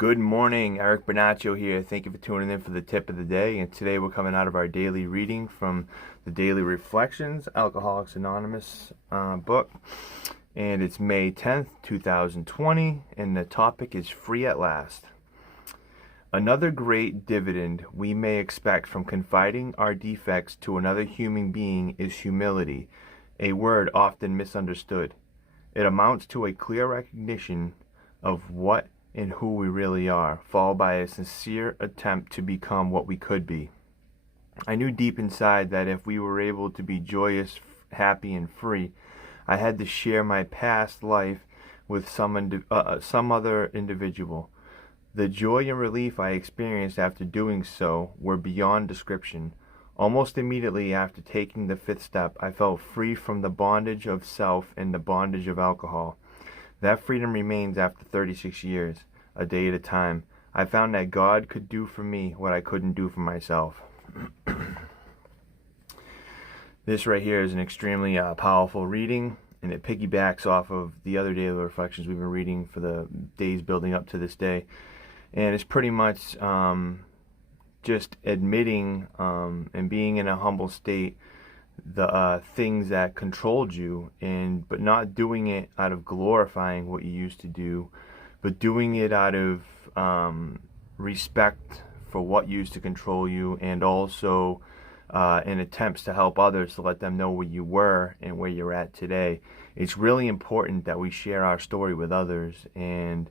Good morning, Eric Bernaccio here. Thank you for tuning in for the tip of the day. And today we're coming out of our daily reading from the Daily Reflections, Alcoholics Anonymous book. And it's May 10th, 2020, and the topic is Free at Last. Another great dividend we may expect from confiding our defects to another human being is humility, a word often misunderstood. It amounts to a clear recognition of what and who we really are, followed by a sincere attempt to become what we could be. I knew deep inside that if we were able to be joyous, happy, and free, I had to share my past life with some other individual. The joy and relief I experienced after doing so were beyond description. Almost immediately after taking the fifth step, I felt free from the bondage of self and the bondage of alcohol. That freedom remains after 36 years, a day at a time. I found that God could do for me what I couldn't do for myself. This right here is an extremely powerful reading, and it piggybacks off of the other daily reflections we've been reading for the days building up to this day. And it's pretty much just admitting and being in a humble state the things that controlled you, but not doing it out of glorifying what you used to do, but doing it out of respect for what used to control you, and also in attempts to help others, to let them know where you were and where you're at today. It's really important that we share our story with others, and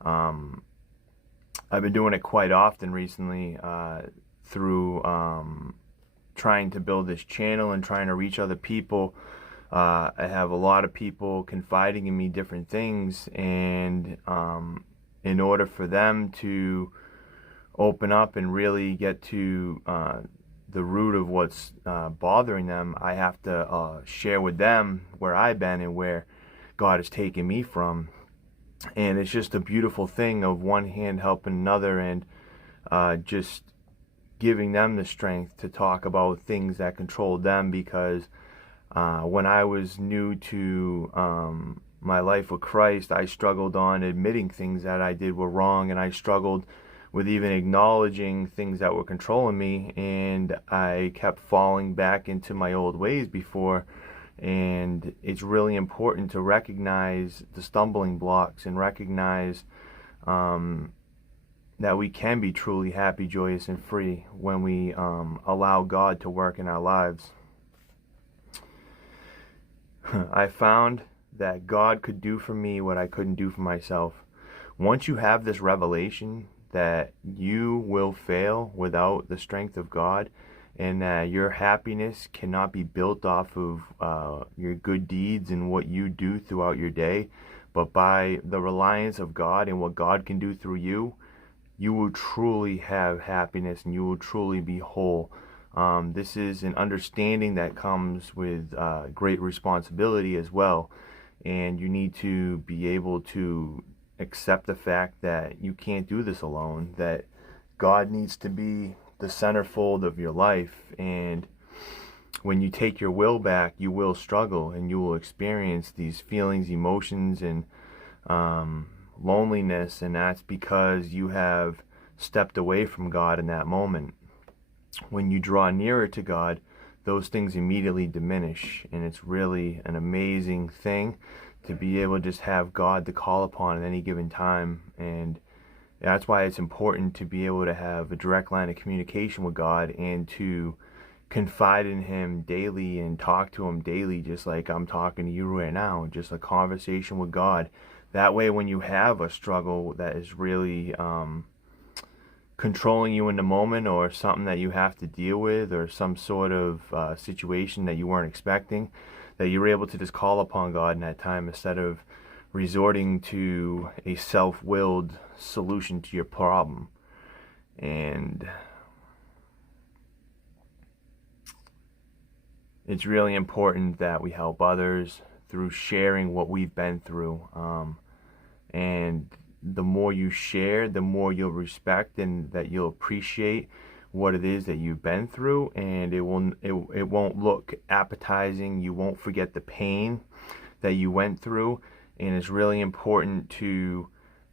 I've been doing it quite often recently through trying to build this channel and trying to reach other people. I have a lot of people confiding in me different things, and in order for them to open up and really get to the root of what's bothering them, I have to share with them where I've been and where God has taken me from. And it's just a beautiful thing of one hand helping another, and just giving them the strength to talk about things that controlled them, because when I was new to my life with Christ, I struggled on admitting things that I did were wrong, and I struggled with even acknowledging things that were controlling me, and I kept falling back into my old ways before. And it's really important to recognize the stumbling blocks and recognize that we can be truly happy, joyous, and free when we allow God to work in our lives. I found that God could do for me what I couldn't do for myself. Once you have this revelation that you will fail without the strength of God, and that your happiness cannot be built off of your good deeds and what you do throughout your day, but by the reliance of God and what God can do through you, you will truly have happiness and you will truly be whole. This is an understanding that comes with great responsibility as well, and you need to be able to accept the fact that you can't do this alone, that God needs to be the centerfold of your life. And when you take your will back, you will struggle and you will experience these feelings, emotions, and loneliness, and that's because you have stepped away from God in that moment. When you draw nearer to God, those things immediately diminish, and it's really an amazing thing to be able to just have God to call upon at any given time. And that's why it's important to be able to have a direct line of communication with God and to confide in Him daily and talk to Him daily, just like I'm talking to you right now, just a conversation with God. That way, when you have a struggle that is really controlling you in the moment, or something that you have to deal with, or some sort of situation that you weren't expecting, that you're able to just call upon God in that time instead of resorting to a self-willed solution to your problem. And it's really important that we help others through sharing what we've been through. And the more you share, the more you'll respect and that you'll appreciate what it is that you've been through, and it won't look appetizing. You won't forget the pain that you went through. And it's really important to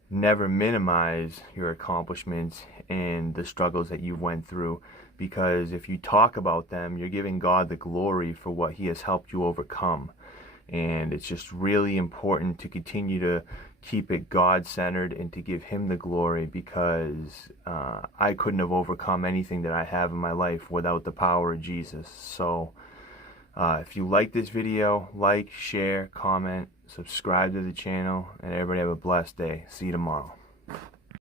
never minimize your accomplishments and the struggles that you went through, because if you talk about them, you're giving God the glory for what he has helped you overcome. And it's just really important to continue to keep it God-centered and to give him the glory, because I couldn't have overcome anything that I have in my life without the power of Jesus. So if you like this video, like, share, comment, subscribe to the channel, and everybody have a blessed day. See you tomorrow.